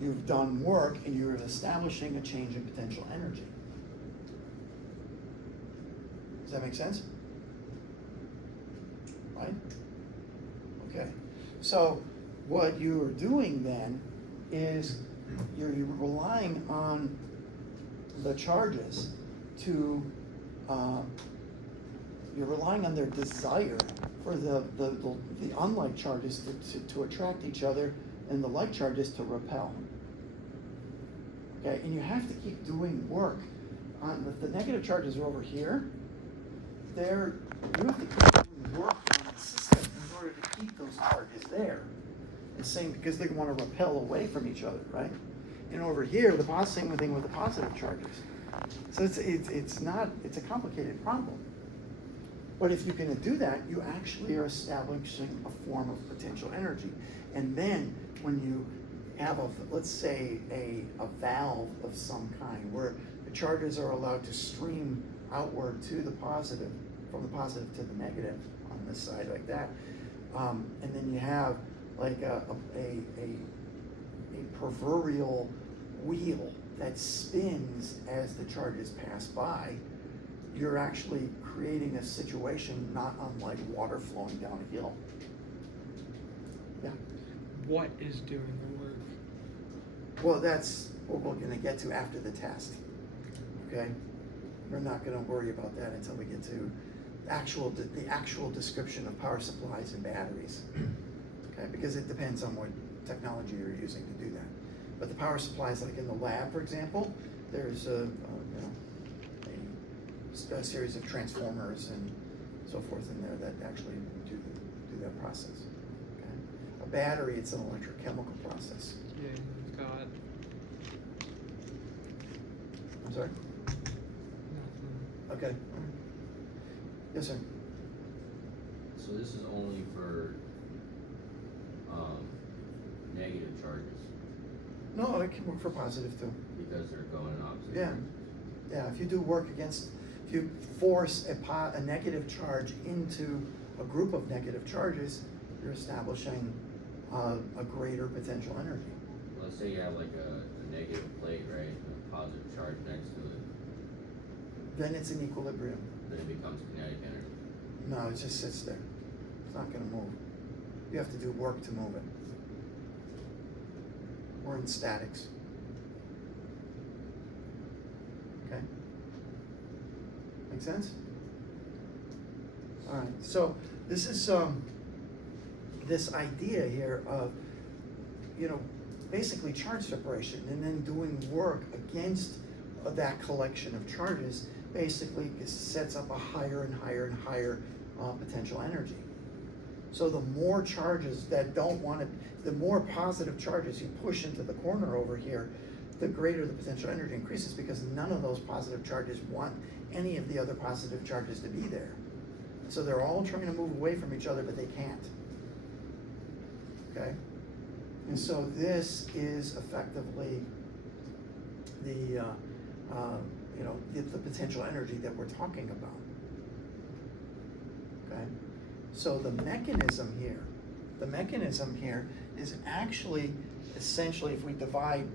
you've done work and you're establishing a change in potential energy. Does that make sense? Right? Okay. So what you are doing then is you're relying on the charges to, you're relying on their desire for the unlike charges to attract each other and the like charges to repel. Okay, and you have to keep doing work on the negative charges are over here. You have to keep doing work on the system in order to keep those charges there. The same because they want to repel away from each other, right? And over here, the same thing with the positive charges. So it's a complicated problem. But if you're going to do that, you actually are establishing a form of potential energy. And then when you have let's say a valve of some kind where the charges are allowed to stream outward to the positive, from the positive to the negative on this side like that, and then you have like a proverbial wheel that spins as the charges pass by, you're actually creating a situation not unlike water flowing down a hill. Yeah. What is doing the work? Well, that's what we're going to get to after the test. Okay? We're not going to worry about that until we get to the actual description of power supplies and batteries. Okay? Because it depends on what technology you're using to do that. But the power supplies, like in the lab, for example, there's a series of transformers and so forth in there that actually do that process. Okay? A battery, it's an electrochemical process. Yeah, it's got I'm sorry? nothing. Okay. Yes, sir. So this is only for negative charges No, it can work for positive too. because they're going in opposite Yeah. directions. Yeah, if you force a negative charge into a group of negative charges, you're establishing a greater potential energy. Let's say you have like a negative plate, right, and a positive charge next to it, Then it's in equilibrium. then it becomes kinetic energy. No, it just sits there. It's not going to move. You have to do work to move it. We're in statics. Okay? Make sense? All right. So this is this idea here of, basically charge separation and then doing work against that collection of charges basically sets up a higher and higher and higher potential energy. So the more charges that don't want to, the more positive charges you push into the corner over here, the greater the potential energy increases because none of those positive charges want any of the other positive charges to be there. So they're all trying to move away from each other, but they can't. Okay? And so this is effectively the potential energy that we're talking about. Okay? So the mechanism here is actually essentially, if we divide,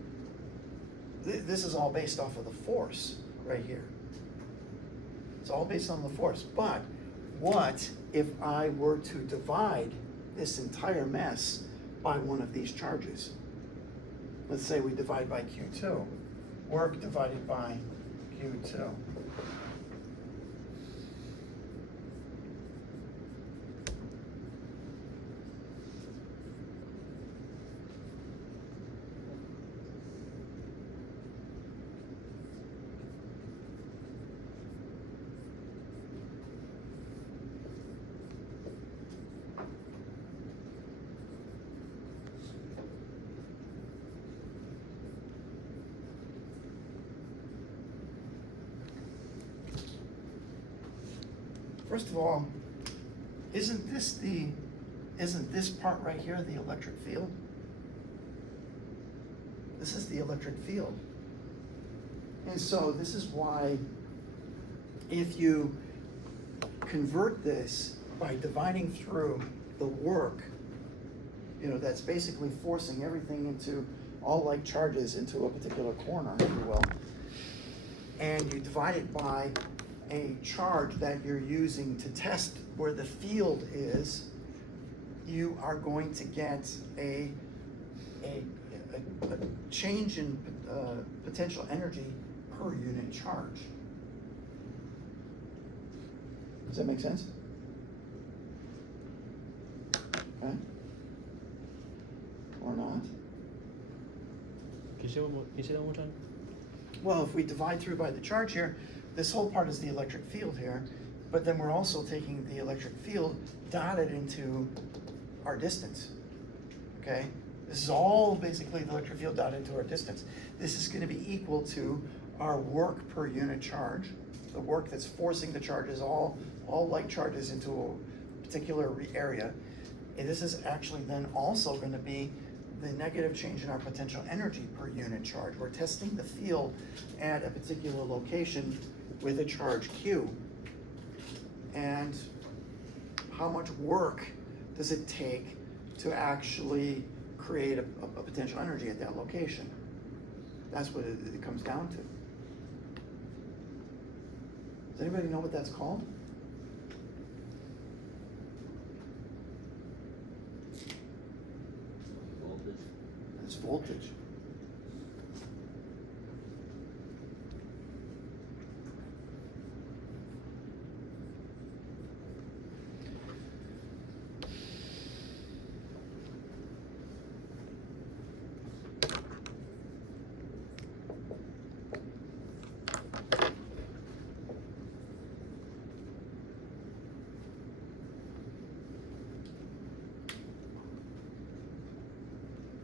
this is all based off of the force right here. It's all based on the force. But what if I were to divide this entire mess by one of these charges? Let's say we divide by Q2. Work divided by Q2. First of all, isn't this part right here the electric field? This is the electric field. And so this is why if you convert this by dividing through the work, that's basically forcing everything into all like charges into a particular corner, if you will, and you divide it by a charge that you're using to test where the field is, you are going to get a change in potential energy per unit charge. Does that make sense? Okay. Or not? Can you say that one more time? Well, if we divide through by the charge here, this whole part is the electric field here, but then we're also taking the electric field dotted into our distance, okay? This is all basically the electric field dotted into our distance. This is gonna be equal to our work per unit charge, the work that's forcing the charges, all like charges into a particular area. And this is actually then also gonna be the negative change in our potential energy per unit charge. We're testing the field at a particular location with a charge Q. And how much work does it take to actually create a potential energy at that location? That's what it comes down to. Does anybody know what that's called? Voltage. It's voltage.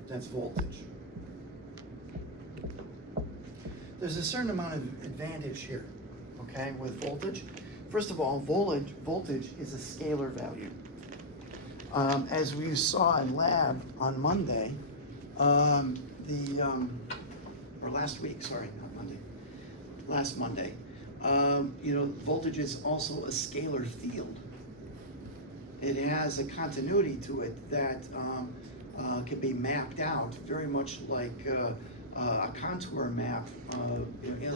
That's voltage. There's a certain amount of advantage here, okay, with voltage. First of all, voltage is a scalar value. As we saw in lab on Monday, or last week, sorry, not Monday, last Monday, voltage is also a scalar field. It has a continuity to it that can be mapped out very much like a contour map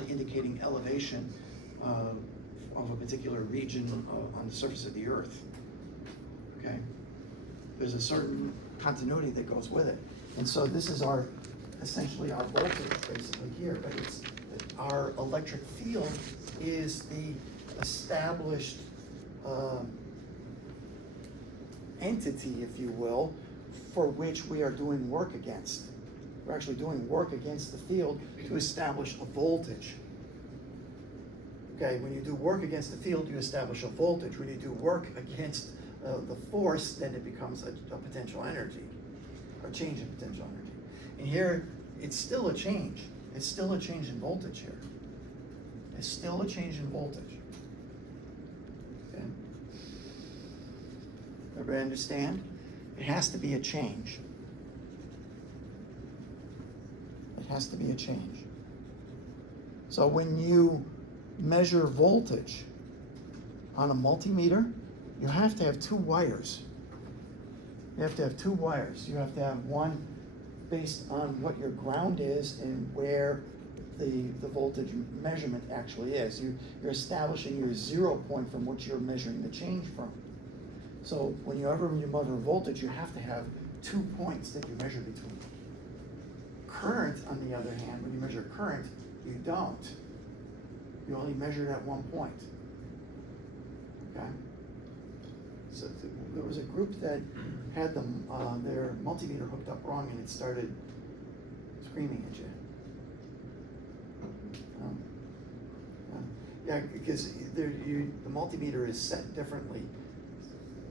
indicating elevation of a particular region on the surface of the earth. Okay? There's a certain continuity that goes with it. And so this is essentially our voltage basically here, but it's our electric field is the established entity, if you will, for which we are doing work against. We're actually doing work against the field to establish a voltage. Okay, when you do work against the field, you establish a voltage. When you do work against the force, then it becomes a potential energy, or change in potential energy. And here, it's still a change. It's still a change in voltage here. It's still a change in voltage. Okay? Everybody understand? It has to be a change. It has to be a change. So when you measure voltage on a multimeter, you have to have two wires. You have to have two wires. You have to have one based on what your ground is and where the voltage measurement actually is. You're establishing your 0 point from which you're measuring the change from. So whenever you measure voltage, you have to have 2 points that you measure between. Current, on the other hand, when you measure current, you don't. You only measure it at 1 point. Okay? So there was a group that had their multimeter hooked up wrong and it started screaming at you. Yeah, because the multimeter is set differently.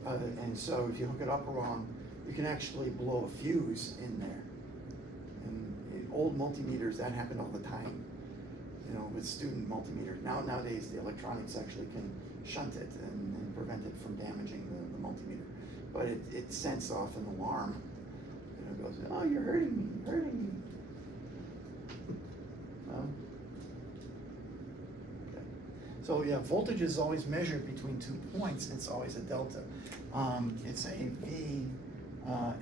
And so if you hook it up wrong, you can actually blow a fuse in there. And in old multimeters, that happened all the time, with student multimeters. Nowadays, the electronics actually can shunt it and prevent it from damaging the multimeter. But it sends off an alarm. It goes, oh, you're hurting me, you're hurting me. Well, okay. So yeah, voltage is always measured between 2 points. It's always a delta. It's a V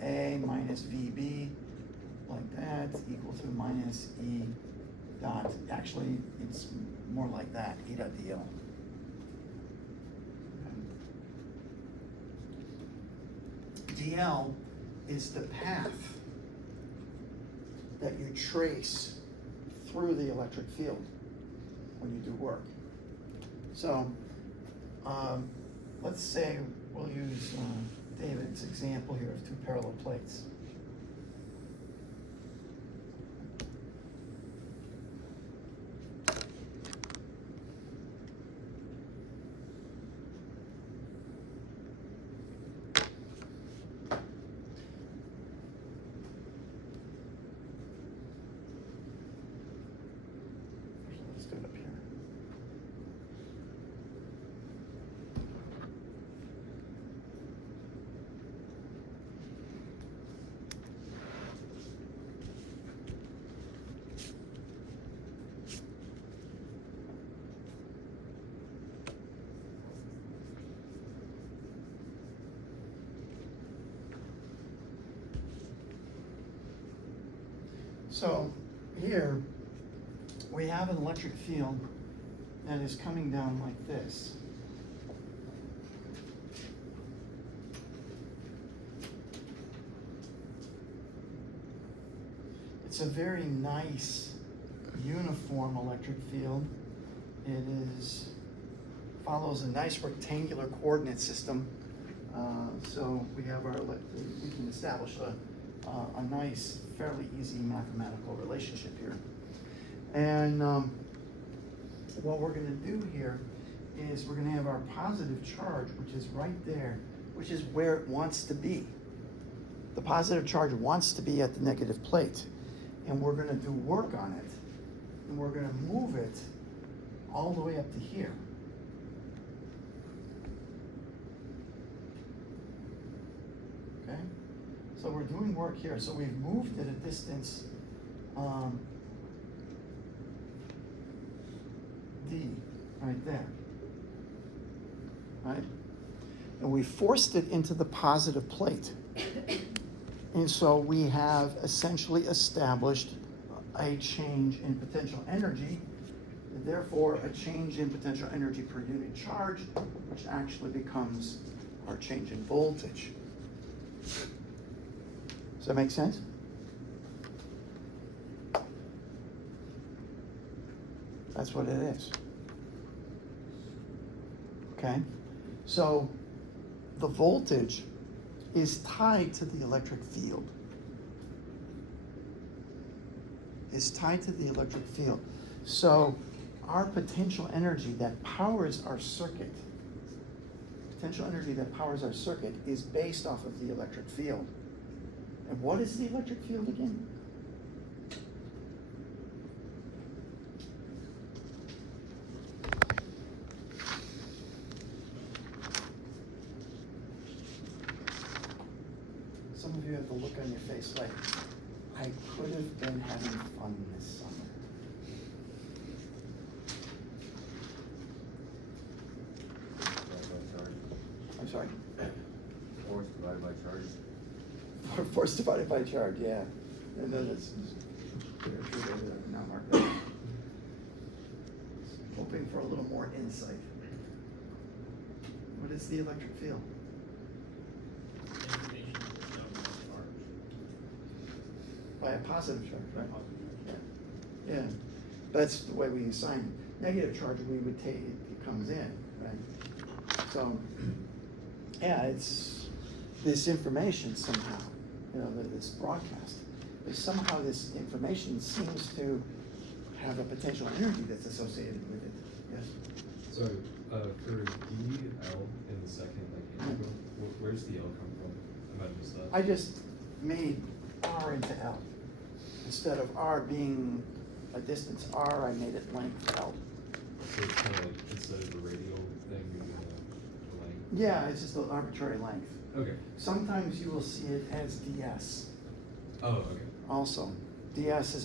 A minus VB like that, equal to minus E dot, actually, it's more like that, E dot DL. DL is the path that you trace through the electric field when you do work. So, let's say we'll use David's example here of two parallel plates. Let's do it up here. So here we have an electric field that is coming down like this. It's a very nice uniform electric field. It follows a nice rectangular coordinate system. So we have we can establish a nice, fairly easy mathematical relationship here. And what we're gonna do here is we're gonna have our positive charge, which is right there, which is where it wants to be. The positive charge wants to be at the negative plate. And we're gonna do work on it. And we're gonna move it all the way up to here. Okay? So we're doing work here. So we've moved it a distance D, right there. Right? And we forced it into the positive plate. And so we have essentially established a change in potential energy, and therefore a change in potential energy per unit charge, which actually becomes our change in voltage. Does that make sense? That's what it is. Okay? So the voltage is tied to the electric field. So our potential energy that powers our circuit, is based off of the electric field. And what is the electric field again? Some of you have the look on your face like, I could have been having fun this summer. I'm sorry? Force divided by charge. Force divided by charge, yeah. And then it's now mark that. Hoping for a little more insight. What is the electric field? By a positive charge, right? Yeah. Yeah. That's the way we assign it. Negative charge, we would take, it comes in, right? So, yeah, it's this information somehow, this broadcast, somehow this information seems to have a potential energy that's associated with it. Yes? So, for DL in the second, integral, where's the L come from? I might have missed that. I just made R into L. Instead of R being a distance R, I made it length L. So it's kind of like, instead of a radial thing, we do a length? Yeah, it's just an arbitrary length. Okay. Sometimes you will see it as DS Oh, okay. also. DS is